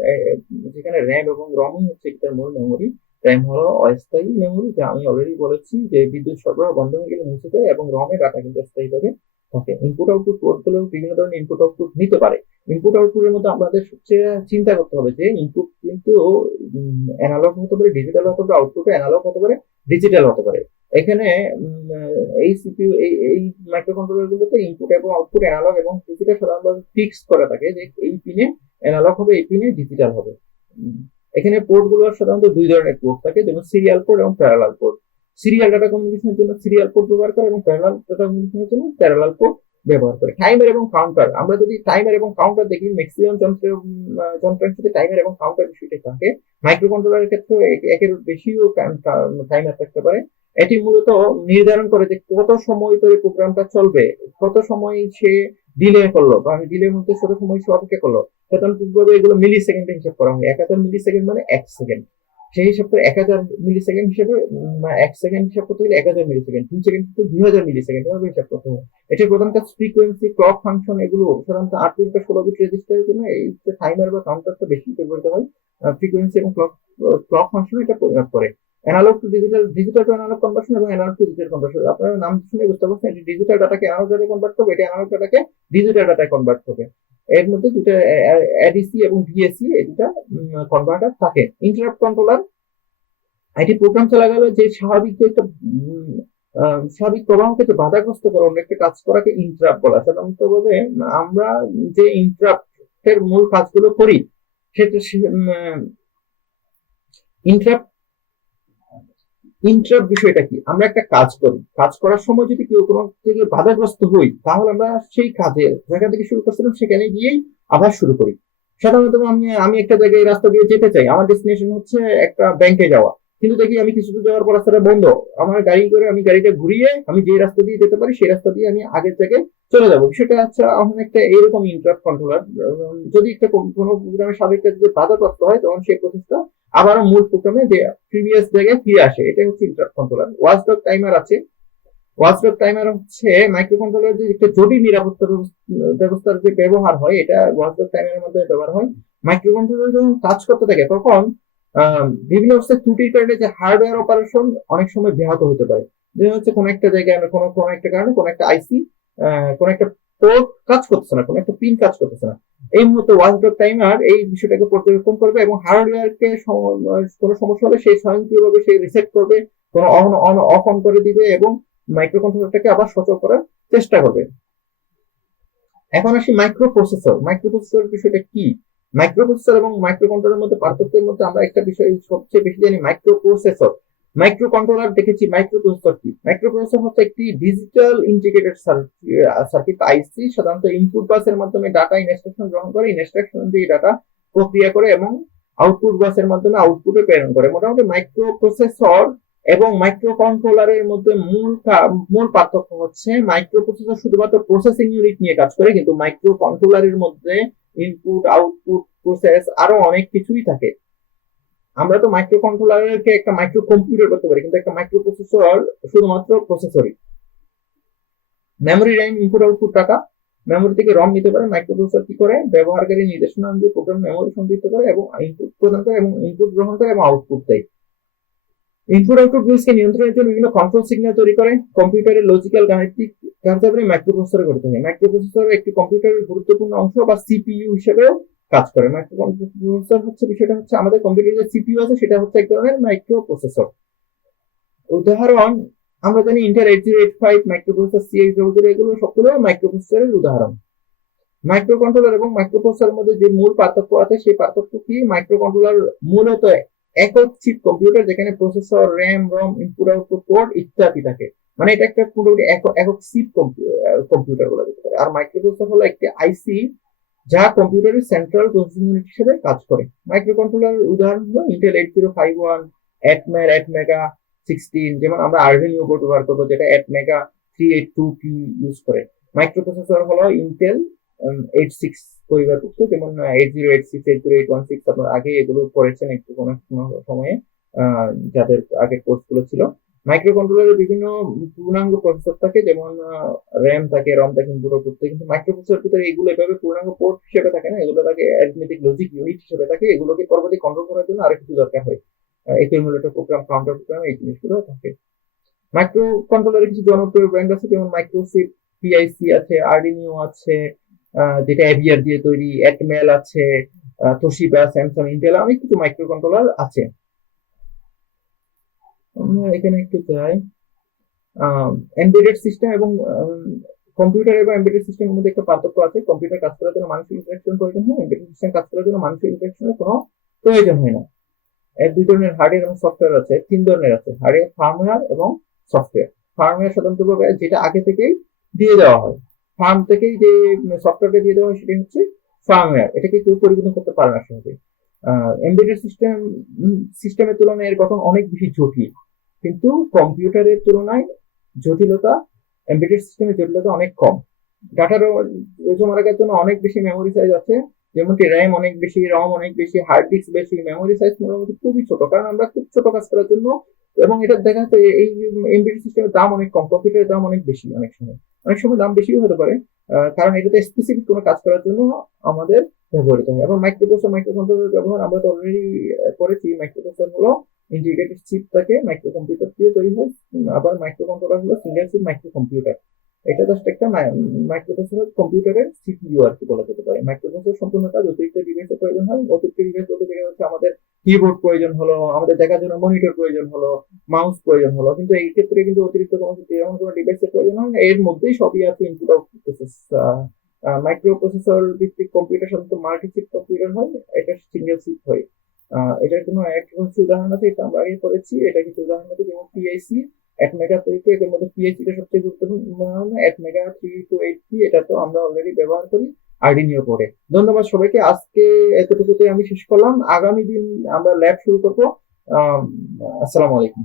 যেখানে র্যাম এবং রম হচ্ছে এটার মূল মেমোরি। র্যাম হলো অস্থায়ী মেমোরি, যা আমি অলরেডি বলেছি যে বিদ্যুৎ সরবরাহ বন্ধ হয়ে গেলে মুছে যায়, এবং রমে ডাটা কিন্তু স্থায়ীভাবে থাকে। ইনপুট আউটপুট পোর্ট গুলো বিভিন্ন ধরনের ইনপুট আউটপুট নিতে পারে। ইনপুট আউটপুটের মধ্যে আমাদের সবচেয়ে চিন্তা করতে হবে যে ইনপুট কিন্তু অ্যানালগ হতে পারে, ডিজিটাল হতে পারে, আউটপুট অ্যানালগ হতে পারে, ডিজিটাল হতে পারে। এখানে এই সিপিইউ এই মাইক্রো কন্ট্রোলার গুলোতে ইনপুট এবং আউটপুট অ্যানালগ এবং ডিজিটাল সাধারণত ফিক্স করা থাকে, যে এই পিনে অ্যানালগ হবে, এই পিনে ডিজিটাল হবে। এখানে পোর্ট গুলো সাধারণত দুই ধরনের পোর্ট থাকে, যেমন সিরিয়াল পোর্ট এবং প্যারালাল পোর্ট। সিরিয়াল ডাটা কমিউনিকেশনের জন্য সিরিয়াল পোর্ট ব্যবহার করে এবং প্যারালাল ডাটা কমিউনিকেশনের জন্য প্যারালাল পোর্ট ব্যবহার করে। টাইমার এবং কাউন্টার, আমরা যদি টাইমার এবং কাউন্টার দেখি, ম্যাক্সিমাম যন্ত্রের সাথে টাইমার এবং কাউন্টার বিষয়টা থাকে। মাইক্রো কন্ট্রোলারের ক্ষেত্রে একের বেশিও টাইমার থাকতে পারে। এটি মূলত নির্ধারণ করে যে কত সময় ধরে প্রোগ্রামটা চলবে, কত সময় সে ডিলে করলো, বা ডিলের মধ্যে কত সময় সে অপেক্ষা করলো। সাধারণত এগুলো মিলি সেকেন্ডে হিসাব করা হয়। 1000 মিলি সেকেন্ড মানে 1 সেকেন্ড। সেই হিসাব করে 1000 মিলি সেকেন্ড হিসেবে 1 সেকেন্ড হিসাব করতে গেলে 1000 মিলি সেকেন্ড, 2 সেকেন্ড কিন্তু 2000 মিলি সেকেন্ড এভাবে হিসাব করতে হয়। এটির প্রধান কাজ ফ্রিকোয়েন্সি, ক্লক ফাংশন, এগুলো সাধারণত 8 বিট বা 16 বিট রেজিস্টারের জন্য এই টাইমার বা কাউন্টারটা বেশি ব্যবহৃত হয়। ফ্রিকোয়েন্সি এবং ক্লক ফাংশন এটা পরিমাপ করে। Analog to digital, digital to analog conversion এবং অ্যানালগ টু ডিজিটাল কনভার্সন। আপনারা নাম শুনে বুঝতে পারছেন, এটি ডিজিটাল ডাটাকে অ্যানালগ ডাটায় কনভার্ট করবে, এটা অ্যানালগ ডাটাকে ডিজিটাল ডাটায় কনভার্ট করবে। এর মধ্যে দুটো এডিসি এবং ডিএসি এই দুটা কনভার্টার থাকে। ইন্টারাপ্ট কন্ট্রোলার, এটি প্রোগ্রাম চলাকালে যে স্বাভাবিক যে একটা স্বাভাবিক প্রবাহকে যে বাধাগ্রস্ত করে অন্য একটা কাজ করাকে ইন্টারাপ্ট বলা। সাধারণত ভাবে আমরা যে ইন্টারাপ্টের মূল কাজগুলো করি সেটা ইন্টারাপ্ট ইন্টারাপ্ট বিষয়টা কি? আমরা একটা কাজ করি, কাজ করার সময় যদি কেউ কোনো থেকে বাধাগ্রস্ত হই, তাহলে আমরা সেই কাজের যেখান থেকে শুরু করছিলাম সেখানে গিয়েই আবার শুরু করি। সাধারণত আমি একটা জায়গায় রাস্তা দিয়ে যেতে চাই, আমার ডেস্টিনেশন হচ্ছে একটা ব্যাংকে যাওয়া, কিন্তু দেখি আমি কিছু দূর যাওয়ার পর রাস্তাটা বন্ধ। আমার গাড়ি করে আমি গাড়িটা ঘুরিয়ে আমি যে রাস্তা দিয়ে যেতে পারি সেই রাস্তা দিয়ে আমি আগের জায়গায় চলে যাবো। বিষয়টা হচ্ছে এখন একটা এরকম ইন্টারাপ্ট কন্ট্রোলার। যদি একটা কোনো প্রোগ্রামের সাবেক কাজে বাধাপ্রাপ্ত হয়, তখন সেই প্রসেসটা আবারও মূল প্রোগ্রামে যে প্রিভিয়াস জায়গায় ফিরে আসে। এটাই হচ্ছে ইন্টারাপ্ট কন্ট্রোলার। ওয়াচডগ টাইমার আছে। ওয়াচডগ টাইমার হচ্ছে মাইক্রো কন্ট্রোলার যে একটা জটিল নিরাপত্তা ব্যবস্থার যে ব্যবহার হয়, এটা ওয়াচডগ টাইমারের মধ্যে ব্যবহার হয়। মাইক্রো কন্ট্রোলার যখন কাজ করতে থাকে তখন বিভিন্ন অবস্থায় ত্রুটির কারণে যে হার্ডওয়্যার অপারেশন অনেক সময় ব্যাহত হতে পারে। যে হচ্ছে কোনো একটা জায়গায় কোনো একটা কারণে কোনো একটা আইসি, কোনো একটা পোর্ট কাজ করতেছে না, কোনো একটা পিন কাজ করতেছে না। এই মুহূর্তে ওয়াচডগ টাইমার এই বিষয়টাকে পর্যবেক্ষণ করবে এবং হার্ডওয়্যারকে কোনো সমস্যা হলে সেই স্বয়ংক্রিয়ভাবে সেই রিসেট করবে, কোনো অন অফ অন করে দিবে এবং মাইক্রো কন্ট্রোলারটাকে আবার সচল করার চেষ্টা করবে। এখন আসি মাইক্রো প্রসেসর। মাইক্রো প্রসেসর বিষয়টা কি? মাইক্রো প্রসেসর এবং মাইক্রো কন্ট্রোলারের মধ্যে পার্থক্যের মধ্যে আমরা একটা বিষয় সবচেয়ে বেশি জানি, মাইক্রো প্রসেসর। মাইক্রো কন্ট্রোলার দেখেছি, মাইক্রো প্রসেসর কি? মাইক্রো প্রসেসর হচ্ছে একটি ডিজিটাল ইন্টিগ্রেটেড সার্কিট আইসি, সাধারণত ইনপুট বাসের মাধ্যমে ডাটা ইনস্ট্রাকশন গ্রহণ করে, ইনস্ট্রাকশন দিয়ে ডাটা প্রক্রিয়া করে এবং আউটপুট বাসের মাধ্যমে আউটপুটে প্রেরণ করে। মোটামুটি মাইক্রো প্রসেসর এবং মাইক্রো কন্ট্রোলারের মধ্যে মূল পার্থক্য হচ্ছে মাইক্রো প্রসেসর শুধুমাত্র প্রসেসিং ইউনিট নিয়ে কাজ করে, কিন্তু মাইক্রো কন্ট্রোলারের মধ্যে ইনপুট, আউটপুট, প্রসেস আরো অনেক কিছুই থাকে। আমরা তো মাইক্রো কন্ট্রোলারকে একটা মাইক্রো কম্পিউটার করতে পারি, কিন্তু একটা মাইক্রো প্রসেসর শুধুমাত্র প্রসেসরই। মেমোরি, র্যাম, ইনপুট আউটপুট টাকা, মেমোরি থেকে রম নিতে পারে। মাইক্রো প্রসেসর কি করে? ব্যবহারকারী নির্দেশনা অনুযায়ী প্রোগ্রাম মেমোরি সংযুক্ত করে এবং ইনপুট প্রদান করে এবং ইনপুট গ্রহণ করে এবং আউটপুট দেয়। ইনপুট আউটপুট জিনিসকে নিয়ন্ত্রণের জন্য বিভিন্ন কন্ট্রোল সিগন্যাল তৈরি করে। কম্পিউটারের লজিক্যাল গাণিতিক কার্যাবলী মাইক্রোপ্রসেসরে গঠিত হয়। মাইক্রোপ্রসেসর একটি কম্পিউটারের গুরুত্বপূর্ণ অংশ বা সিপিইউ হিসেবেও কাজ করে। মাইক্রোপ্রসেসর হচ্ছে বিষয়টা হচ্ছে আমাদের কম্পিউটারের যে সিপিইউ আছে সেটা হচ্ছে এক ধরনের মাইক্রোপ্রসেসর। উদাহরণ আমরা জানি ইন্টেল 8085, মাইক্রোপ্রসেসর CX00, এগুলো সবগুলো মাইক্রোপ্রসেসরের উদাহরণ। মাইক্রো কন্ট্রোলার এবং মাইক্রোপ্রসেসরের মধ্যে যে মূল পার্থক্য আছে সেই পার্থক্য কি? মাইক্রো কন্ট্রোলার মূলত একক চিপ কম্পিউটার যেখানে প্রসেসর, র্যাম, রম, ইনপুট আউটপুট পোর্ট ইত্যাদি থাকে। মানে এটা একটা পুরোপুরি একক চিপ কম্পিউটার বলা যেতে পারে। আর মাইক্রোপ্রসেসর হলো একটি আইসি যা কম্পিউটারের সেন্ট্রাল প্রসেসিং ইউনিট হিসেবে কাজ করে। মাইক্রো কন্ট্রোলার উদাহরণ হলো ইন্টেল 8051, অ্যাটমের, অ্যাটমেগা 16, যেমন আমরা আরডিনিও বোর্ড ব্যবহার করবো যেটা অ্যাটমেগা 382P ইউজ করে। মাইক্রো প্রসেসর হলো ইন্টেল 86 পরিবারভুক্ত, যেমন 8086, 80816, আপনার আগে এগুলো পড়েছেন একটু কোনো সময়ে যাদের আগের কোর্স গুলো ছিল। মাইক্রো কন্ট্রোলারের বিভিন্ন পূর্ণাঙ্গ প্রসেসর থাকে, যেমন র্যাম থাকে, রম থাকে, ইনপুট আউটপুট থাকে। কিন্তু মাইক্রো প্রসেসর ভিতরে এগুলো এভাবে পূর্ণাঙ্গ পোর্ট হিসেবে থাকে না, এগুলো থাকে অ্যারিথমেটিক লজিক ইউনিট হিসেবে থাকে। এগুলোকে পরবর্তী কন্ট্রোল করার জন্য আরো কিছু দরকার হয়, একুমুলেটর প্রোগ্রাম, কাউন্টার প্রোগ্রাম, এই জিনিসগুলো থাকে। মাইক্রো কন্ট্রোলারের কিছু জনপ্রিয় ব্র্যান্ড আছে, যেমন মাইক্রোচিপ, পিআইসি আছে, আরডিনিও আছে, যেটা এভিআর দিয়ে তৈরি, অ্যাটমেল আছে, তোশিবা, স্যামসাং, ইন্টেল, অনেক কিছু মাইক্রো কন্ট্রোলার আছে। আমরা এখানে একটু যাই। এমবেডেড সিস্টেম এবং কম্পিউটার এবং এমবেডেড সিস্টেমের মধ্যে একটা পার্থক্য আছে। কম্পিউটার কাজ করার জন্য মানুষের ইন্টারাকশন প্রয়োজন হয়, এমবেডেড সিস্টেম কাজ করার জন্য মানুষের ইন্টারাকশনের কোনো প্রয়োজন হয় না। এর দুই ধরনের হার্ডওয়্যার এবং সফটওয়্যার আছে, তিন ধরনের আছে হার্ডওয়্যার, ফার্মওয়্যার এবং সফটওয়্যার। ফার্মওয়্যার সাধারণত যেটা আগে থেকেই দিয়ে দেওয়া হয়, ফার্ম থেকেই যে সফটওয়্যারটা দিয়ে দেওয়া হয় সেটা হচ্ছে ফার্মওয়্যার, এটাকে কেউ পরিবর্তন করতে পারে না সহজে। এমবেডেড সিস্টেমের তুলনায় এর গঠন অনেক বেশি জটিল, কিন্তু কম্পিউটারের তুলনায় জটিলতা, এমবেডেড সিস্টেমের জটিলতা অনেক কম। ডাটার জমা রাখার জন্য অনেক বেশি মেমোরি সাইজ আছে, যেমন র্যাম অনেক বেশি, রম অনেক বেশি, হার্ড ডিস্ক বেশি, মেমোরি সাইজ মোটামুটি খুবই ছোট, কারণ আমরা খুব ছোট কাজ করার জন্য। এবং এটা দেখা যাচ্ছে এই এমবেডেড সিস্টেমের দাম অনেক কম, কম্পিউটারের দাম অনেক বেশি, অনেক সময় দাম বেশিও হতে পারে, কারণ এটাতে স্পেসিফিক কোনো কাজ করার জন্য আমাদের ব্যবহৃত হয়। এবং মাইক্রোপ্রসেসর, মাইক্রো কন্ট্রোলার ব্যবহার আমরা তো অলরেডি করেছি। মাইক্রোপ্রসেসর হলো ইন্টিগ্রেটেড চিপ থাকে, মাইক্রো কম্পিউটার দিয়ে তৈরি হয়। আবার মাইক্রো কন্ট্রোলার হলো সিঙ্গেল চিপ মাইক্রো কম্পিউটার। এটা জাস্ট একটা মাইক্রোপ্রসেসর কম্পিউটারের সিপিইউ আর কি বলা যেতে পারে। মাইক্রোপ্রসেসর সম্পূর্ণ কাজ অতিরিক্ত ডিভাইসের প্রয়োজন হয়। অতিরিক্ত ডিভাইস বলতে গেলে হচ্ছে আমাদের কিবোর্ড প্রয়োজন হলো, আমাদের দেখার জন্য মনিটর প্রয়োজন হলো, মাউস প্রয়োজন হলো, কিন্তু এই ক্ষেত্রে কিন্তু অতিরিক্ত এমন কোনো ডিভাইসের প্রয়োজন হয় না, এর মধ্যেই সবই আছে, ইনপুট আউটপুট প্রসেস। মাইক্রোপ্রসেসর ভিত্তিক কম্পিউটার সাধারণত মাল্টি চিপ কম্পিউটার হয়, এটা সিঙ্গেল চিপ হয়। এটার কোনো এক হচ্ছে উদাহরণ আছে, এটা আমরা আগে পড়েছি, এটা কিন্তু উদাহরণ আছে যেমন পিআইসি, অ্যাটমেগা তৈরি, এর মধ্যে পিএইচডি টা সবচেয়ে গুরুত্বপূর্ণ, অ্যাটমেগা 3283, এটা তো আমরা অলরেডি ব্যবহার করি আরডিনিও পড়ে। ধন্যবাদ সবাইকে, আজকে এতটুকুতে আমি শেষ করলাম। আগামী দিন আমরা ল্যাব শুরু করবো। আসসালামু আলাইকুম।